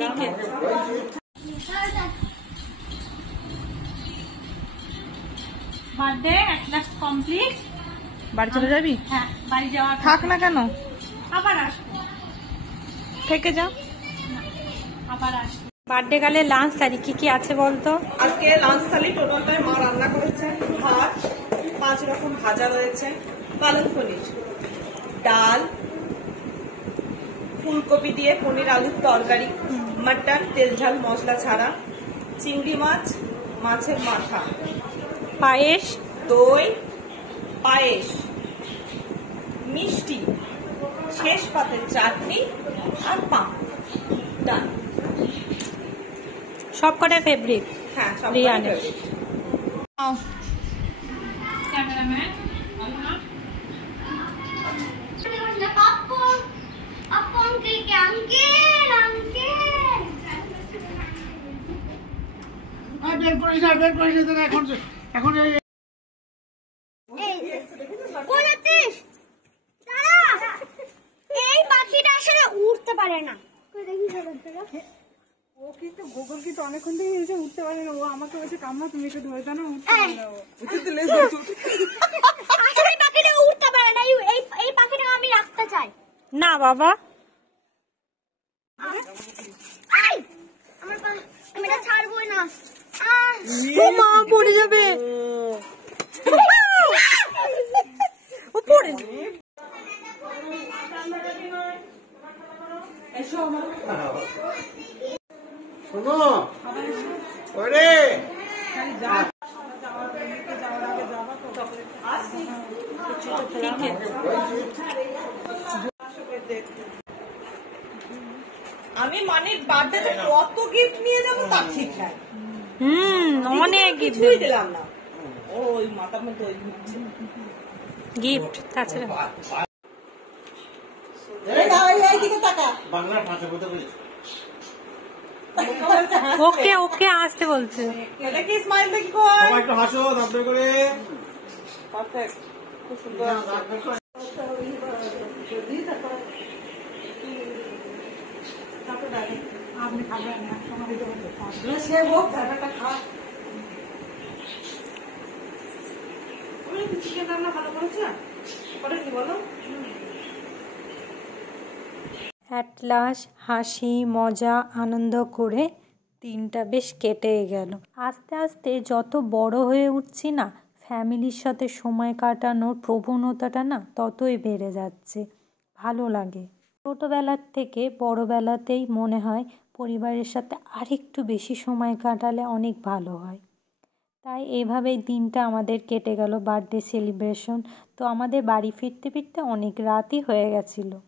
ठीक है। Birthday at last complete. বাড়ি চলে যাবি? হ্যাঁ, বাড়ি যাওয়া। থাক না কেন, আবার আসবো। থেকে যা, আবার আসবো। বার্থডে গালে লাঞ্চ থালি কি কি আছে বলতো? আজকে লাঞ্চ থালি টোটালটাই মা রান্না করেছে। ভাত, 5 রকম ভাজা রয়েছে, পালং পনির, ডাল, ফুলকপি দিয়ে পনির আলুর তরকারি, মাটন তেল ঝাল মশলা ছাড়া, চিংড়ি মাছ, মাছের মাথা, পায়েস, দই, পায়েস, মিষ্টি, শেষ পাতে চাটনি আর পাঁপড়। ডান। সব কটা ফেভারিট। হ্যাঁ, সব রিয়ানের। favorite। ক্যামেরাম্যান এই পাখিটা আসলে উঠতে পারে না। ও কিন্তু গুগল কিন্তু অনেকক্ষণ থেকে এসে উঠতে পারে না। ও আমাকে বলছে কাম্মা তুমি একটু ধরে দাও না, উঠতে পারে না ও। আসলে পাখিটা উঠতে পারে না। এই পাখিটা আমি রাখতে চাই না বাবা। আই আমি এটা ছাড়বই না। ও মা পড়ে যাবে, ও পড়ে যাবে। শোনো ওরে ঠিক আছে। আমি মানে বার্থডেতে কত গিফট নিয়ে যাবো তার ঠিক নাই। অনেক কিছুই দিলাম না। ওই মাথার মধ্যে ওই ঘুরছে গিফট। তাছাড়া এইদিকে তাকা। বাংলার ভাষা বলতে বলেছি। ওকে ওকে আসতে বলছে। এটা কি স্মাইল দেখি কই? সবাই একটু হাসো দাঁত বের করে। পারফেক্ট, খুব সুন্দর। আপনি খাবেন না, সময় দিতে পারবে। সে হোক ব্যাপারটা খা। চিকেন রান্না ভালো করেছে? করে কি বলো? অ্যাট লাস্ট হাসি মজা আনন্দ করে দিনটা বেশ কেটে গেল। আস্তে আস্তে যত বড় হয়ে উঠছি না, ফ্যামিলির সাথে সময় কাটানোর প্রবণতাটা না ততই বেড়ে যাচ্ছে। ভালো লাগে। ছোটোবেলার থেকে বড়োবেলাতেই মনে হয় পরিবারের সাথে আরেকটু বেশি সময় কাটালে অনেক ভালো হয়। তাই এভাবেই দিনটা আমাদের কেটে গেল বার্থডে সেলিব্রেশন। তো আমাদের বাড়ি ফিরতে ফিরতে অনেক রাতই হয়ে গেছিলো।